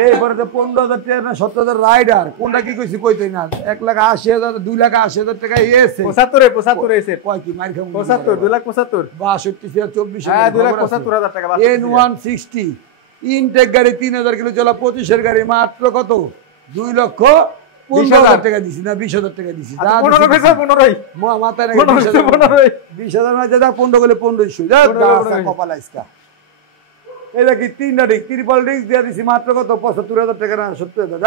এরপরে 15,000 টাকা না 70,000 রাইডার। কোনটা কি কইছি কইতেই না, 1,80,000, 2,80,000 টাকা এসে 75 এসে কয় কি মার খাবো, 75, 2,75, 62,000, 24,000, হ্যাঁ 2,75,000 টাকা। N160 ইনটেক গাড়ি, 3,000 কিলো চলা, 25-এর গাড়ি, মাত্র কত, 2,15,000 টাকা দিছি না, 20,000 টাকা দিছি। 15 মাথায় 20,000 না, যা 15 গেলে 1500 কপাল আইসকা। এটা কি 3টা ডিস্ক, ট্রিপল ডিস্ক দিয়ে দিছি, মাত্র কত, 75,000 টাকা না, 70,000।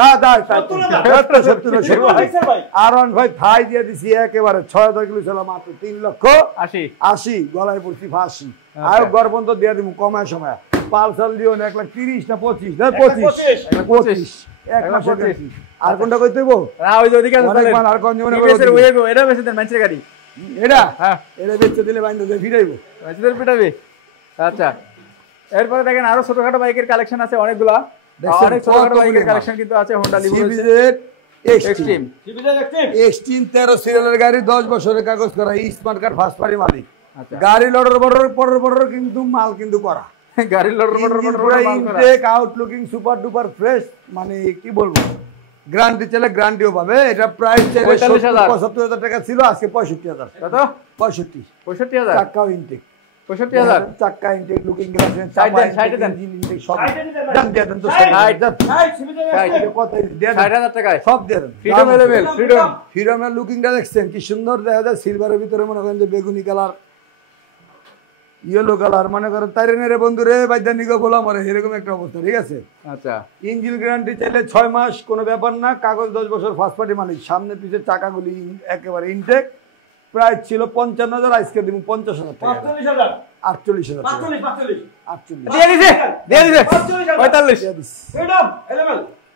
আর ওয়ান ভাই থাই দিয়ে দিছি একেবারে 6,000 কিলো চলা, মাত্র 3,80,000, গলায় পড়ছি ফাঁসি। আর গর্বন্ত দিয়ে দিব কমায় সময়, পালসাল দিও না, 1,30,000 না 25, 1 মাসের গাড়ি। আর কোনটা কই দেবো, আর কোন জীবনে এটা বেশি দেন মানুষের গাড়ি, এটা হ্যাঁ, এটা বেচে দিলে বাইন্দা দিয়ে ফিরাইবো, মানুষের পিটাবে। আচ্ছা, এরপরে দেখেন আরো ছোটখাটো বাইকের কালেকশন আছে অনেকগুলা, অনেক ছোটখাটো বাইকের কালেকশন কিন্তু আছে। হোন্ডা লিভো এক্সট্রিম 13 সিরিয়ালের গাড়ি, 10 বছরের কাগজ করা, স্মার্ট কার্ড, ফার্স্ট পার্টি মালিক। গাড়ি লড়র বড়র কিন্তু মাল কিন্তু করা, গাড়ি লড়র intact, outlooking super duper fresh, মানে কি বলবো, গ্যারান্টি চলে, গ্যারান্টিও পাবে। এটা প্রাইস 75,000 টাকা ছিল, আজকে 65,000। কত? 65,000 চাকা ইনটেক, 65,000 চাকা ইনটেক, লুকিং গ্লাস, সাইডে দেন, ইনটেক সব দেন তো, 60,000 টাকায় সব দেন। ফ্রিডম লেভেল, ফ্রিডমের লুকিংটা দেখছেন কি সুন্দর দেখা যায়, সিলভারের ভিতরে মনে করেন যে বেগুনি কালার, ইয়েলো কালার, মনে করেন তাইরে নেরে বন্ধুরে বাইদানিকে বলা মরে, এরকম একটা অবস্থা। ঠিক আছে, আচ্ছা। ইঞ্জিন গ্যারান্টি চাইলে 6 মাস, কোনো ব্যাপার না, কাগজ 10 বছর, ফার্স্ট পার্টি মালিক, সামনে পিছে চাকাগুলি একেবারে ইনটেক। প্রাইস ছিল 55,000, আজকে দিব 50,000 টাকা, 48,000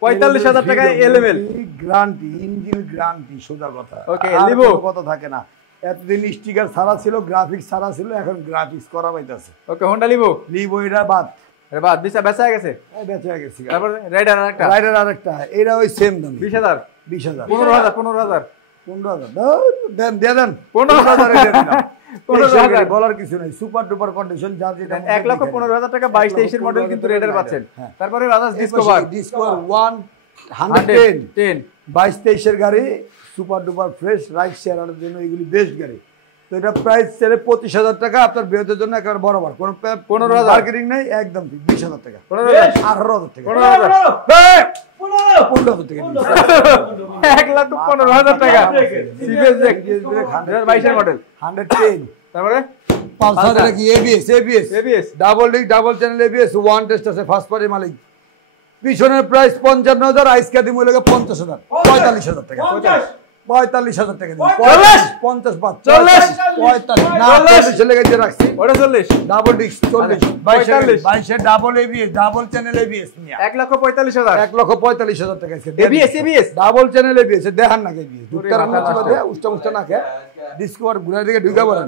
45,000 টাকায় এলেভেল গ্যারান্টি, ইঞ্জিন গ্যারান্টি, সোজা কথা। ওকে, লিভো কথা থাকে না, এতদিন স্টিকার ছাড়া ছিল, গ্রাফিক্স ছাড়া ছিল, এখন গ্রাফিক্স করা পাইতেছে। ওকে, হোন্ডা লিভো এটা বাদ, বাদ দিছে, বেচা গেছে, বেঁচে গেছে। তারপর রাইডার আরেকটা, এটা ওই সেম দাম, 20,000, 15,000 দেন দিয়ে দেন, 15,000 বলার কিছু নাই, সুপার ডুপার কন্ডিশন, যা যেটা 1,15,000 টাকা, 22-23 মডেল কিন্তু রেডার পাচ্ছেন। তারপরে বাজাজ ডিসকভার 110 22-23 গাড়ি, সুপার ডুপার ফ্রেশ, রাইড শেয়ারের জন্য এগুলি বেস্ট গাড়ি। তো এটা প্রাইস ছেড়ে 25,000 টাকা, আপনার বিয়ের জন্য একেবারে বরাবর, কোনো 15,000 মার্কেটিং নাই, একদম 20,000 টাকা, 18,000 টাকা, 15,000 টাকা দিচ্ছি। 1,15,000 টাকা সিবিএস ব্রেক 2022 মডেল 110 তারপরে পালসার এটা কি এবিএস ডাবল ডিক double channel ABS one test আছে ফার্স্ট পার্টি মালিক পিছনের প্রাইস 55,000 আইসকা দিমু লাগে 50,000 45,000 টাকা 45,000 টাকা দিন 50 40 45 না 40 লেগে যে রাখছি ওটা 40 double disc 40 22 double ABS double channel ABS নিয়া 1,45,000 1,45,000 টাকা আছে এবিএস ডাবল চ্যানেল এবিএস দেখান না এবিএস দুটার মধ্যে বাদে উষ্টা না কে ডিসকভার ঘুরে দিকে ঢুকা বলেন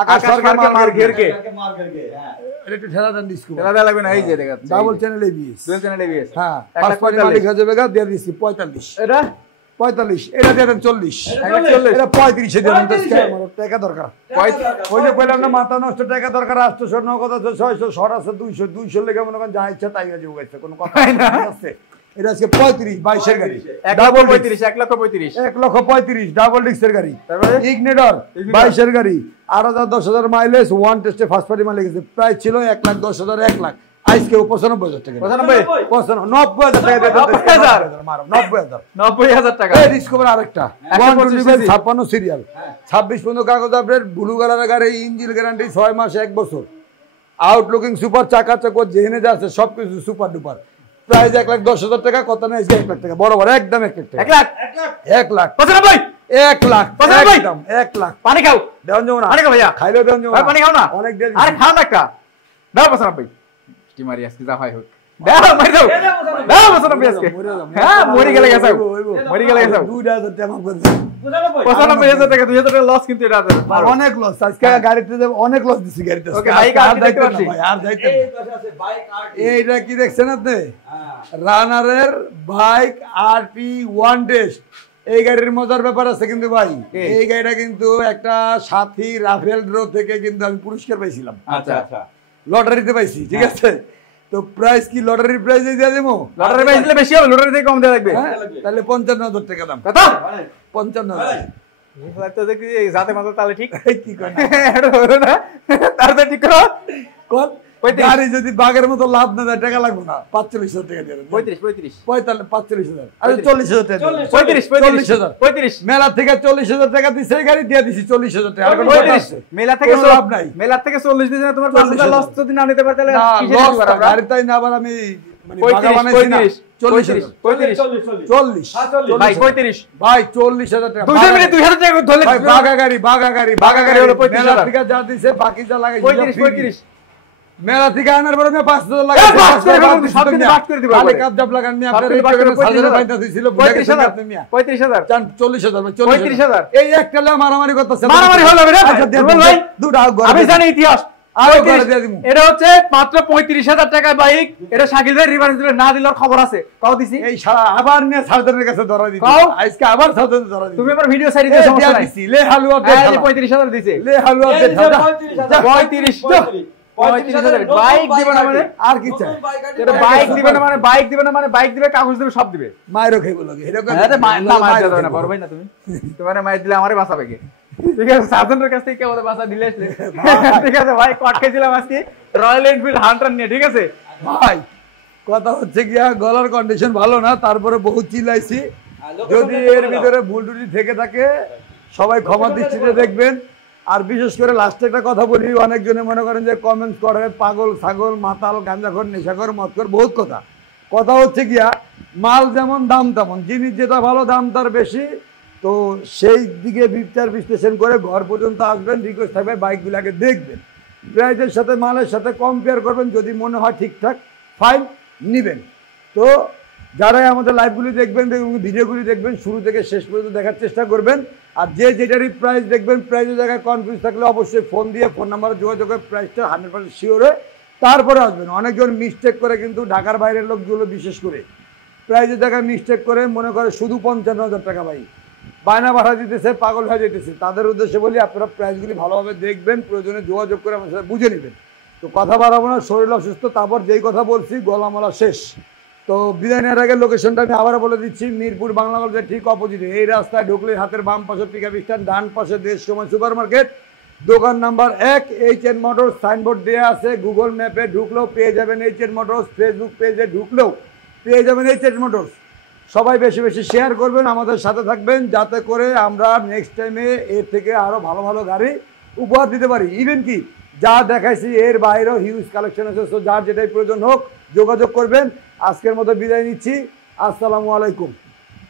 আকাশ সরকার মার ঘেরকে এটা একটু ঠেলা দেন ডিসকভার ঠেলা দেওয়া লাগবে না এই যে দেখা double channel ABS dual channel ABS হ্যাঁ ফার্স্ট পার্টি মালিক হয়ে যাবে দিয়ে দিছি 45 এটা 45 এটা দিয়ে দেন 40 এটা 35 এ দেন টাকা দরকার ওই যে কইলাম না মাথা নষ্ট টাকা দরকার 800 নগদ আছে 600 শর্ট আছে 200 লেগে মনে করেন যা ইচ্ছা তাই হয়ে যাবে কোনো কথা আছে এটা আজকে 35 22 এর গাড়ি ডাবল 35 1,35,000 1,35,000 ডাবল ডিস্কের গাড়ি ইগনিটর 22 এর গাড়ি 8,000 10,000 মাইলেজ ওয়ান টেস্টে ফার্স্ট পার্টি মাইলেজ প্রাইস ছিল 1,10,000 1 লাখ আজকে 95,000 টাকা 90,000 টাকা দিয়ে 90,000 টাকা এই ডিসকভার আরেকটা 125 সিরিয়াল 26 পর্যন্ত কাগজ আপডেট ব্লু কালারের গাড়ি ইঞ্জিন গ্যারান্টি 6 মাস 1 বছর আউটলুকিং সুপার চাকা চাকা যেখানে যাচ্ছে সবকিছু সুপার ডুপার প্রাইস 1,10,000 টাকা কত না 1 লাখ টাকা বরাবর একদম 1 লাখ টাকা 1 লাখ 1 লাখ 1 লাখ পানি খাও দেওয়ান যাও না পানি খাও ভাইয়া খাইলেও দেওয়ান যাও পানি খাও না অনেক দেরি আরে খাও না একটা দাও 95 স্টিমারি আজকে যা হয় হোক দাও মারি দাও দাও 95 আজকে হ্যাঁ মরি গেলে গেছে 2,000 টাকা মাফ করে 95,000 টাকা 2,000 টাকা লস কিন্তু এটা অনেক লস আজকে গাড়িতে অনেক লস দিছি গাড়িতে ওকে বাইক আর দেখতে পাচ্ছি আর যাইতে এইটা কি দেখছেন আপনি রানারের বাইক আরপি 1 টেস্ট এই গাড়ির মজার ব্যাপার আছে কিন্তু ভাই এই গাড়িটা কিন্তু একটা সাথী রাফেল ড্র থেকে কিন্তু আমি পুরস্কার পাইছিলাম আচ্ছা লটারিতে পাইছি ঠিক আছে তো প্রাইস কি লটারির প্রাইস দিয়ে দেবো লটারি প্রাইস দিলে বেশি হবে লটারি থেকে কম দেওয়া লাগবে তাহলে 55,000 টাকা দাম কত 55,000 তো দেখি যাতে মাত্র তাহলে ঠিক কি করেন না তাড়াতাড়ি ঠিক করো কোন গাড়ি যদি বাগের মতো লাভ না দেয় টাকা লাগবে না 45,000 টাকা দিয়ে দেবেন 35 45,000 আরে 40,000 টাকা 35 মেলা থেকে 40,000 টাকা দিছে এই গাড়ি দিয়ে দিছি 40,000 টাকা আর কোনো মেলা থেকে লাভ নাই মেলা থেকে 40 দিছ না তোমার 5,000 লস যদি না নিতে পারে তাহলে কিসে দিতে পারবে গাড়ি তাই না আবার আমি মানে বাগা বানাইছি না 40 ভাই 35 ভাই 40,000 টাকা 200 মিনিট 2,000 টাকা ধরলে ভাই বাগা গাড়ি হলো 35,000 মেলা থেকে যা দিছে বাকি যা লাগাইছে 35 মেলা থেকে আনার পরে 5,000 লাগাইছে সব কিছু বাদ করে দিব খালি কাপজাপ লাগান নি আপনাদের সাজারে পাইতা দিছিল 35,000 চান 40,000 ভাই 35,000 এই একটা লে মারামারি করতেছে মারামারি হলো রে আচ্ছা দুর্বল ভাই দুটা আমি জানি ইতিহাস আরো করে দিয়ে দিমু এটা হচ্ছে মাত্র 35,000 টাকায় বাইক এটা শাকিল ভাই রিভার্স দিলে না দিলার খবর আছে কাও দিছি এই শালা আবার নিয়ে সাউদারের কাছে ধরা দিছি আজকে আবার সাউদারের ধরা দিছি তুমি আবার ভিডিও সাইড দিয়ে সমস্যা নাই দিছি লে হালুয়া দে 35,000 দিছে লে হালুয়া দে 35,000 বাইক দিবে না মানে আর কি চাই এটা বাইক দিবে না মানে বাইক দিবে কাগজ দিবে সব দিবে মাইরো খাইবো লাগে এরকম আরে মাইর দাও না বড় ভাই না তুমি তোমারে মাইর দিলে আমারে বাঁচাবে কে ঠিক আছে সাধনের কাছ থেকে কেমন বাঁচা দিলে আসলে ঠিক আছে ভাই কট খেয়েছিলাম আজকে রয়্যাল এনফিল্ড হান্টার নিয়ে ঠিক আছে ভাই কথা হচ্ছে গিয়া গলার কন্ডিশন ভালো না তারপরে বহু চিল্লাইছি যদি এর ভিতরে ভুল টুটি থেকে থাকে সবাই ক্ষমা দৃষ্টিতে দেখবেন আর বিশেষ করে লাস্টে একটা কথা বলি অনেকজনে মনে করেন যে কমেন্টস করে পাগল ছাগল মাতাল গাঁজাখোর নেশাখোর মদখোর বহুত কথা হচ্ছে গিয়া মাল যেমন দাম তেমন জিনিস যেটা ভালো দাম তার বেশি তো সেই দিকে বিচার বিশ্লেষণ করে ঘর পর্যন্ত আসবেন রিকোয়েস্ট থাকবে বাইকগুলোকে দেখবেন প্রাইসের সাথে মালের সাথে কম্পেয়ার করবেন যদি মনে হয় ঠিকঠাক ফাইন নেবেন তো যারাই আমাদের লাইভগুলি দেখবেন ভিডিওগুলি দেখবেন শুরু থেকে শেষ পর্যন্ত দেখার চেষ্টা করবেন আর যে যেটারই প্রাইস দেখবেন প্রাইসের জায়গায় কনফিউজ থাকলে অবশ্যই ফোন দিয়ে ফোন নাম্বারে যোগাযোগ করে প্রাইসটা 100% শিওর হয়ে তারপরে আসবেন অনেকজন মিস্টেক করে কিন্তু ঢাকার বাইরের লোকগুলো বিশেষ করে প্রাইসের জায়গায় মিস্টেক করে মনে করে শুধু 55,000 টাকা ভাই বায়না ভাড়া দিতেছে পাগল হয়ে যেতেছে তাদের উদ্দেশ্যে বলি আপনারা প্রাইসগুলি ভালোভাবে দেখবেন প্রয়োজনে যোগাযোগ করে আমার সাথে বুঝে নেবেন তো কথা বাড়াবো না শরীর অসুস্থ তারপর যেই কথা বলছি গলামলা শেষ তো বিদায় নেওয়ার আগে লোকেশনটা আমি আবারও বলে দিচ্ছি মিরপুর বাংলা কলেজের ঠিক অপোজিটে এই রাস্তায় ঢুকলে হাতের বাম পাশে পিকআপ স্ট্যান্ড ডান পাশে দেশ সময় সুপার মার্কেট দোকান নাম্বার 1 এইচএন মোটরস সাইনবোর্ড দেওয়া আছে গুগল ম্যাপে ঢুকলেও পেয়ে যাবেন এইচএন মোটরস ফেসবুক পেজে ঢুকলেও পেয়ে যাবেন এই চেট মোটরস। সবাই বেশি বেশি শেয়ার করবেন, আমাদের সাথে থাকবেন, যাতে করে আমরা নেক্সট টাইমে এর থেকে আরও ভালো ভালো গাড়ি উপহার দিতে পারি। ইভেন কি যা দেখাইছি এর বাইরেও হিউজ কালেকশন আছে। সো যার যেটাই প্রয়োজন হোক যোগাযোগ করবেন। আজকের মতো বিদায় নিচ্ছি, আসসালামু আলাইকুম।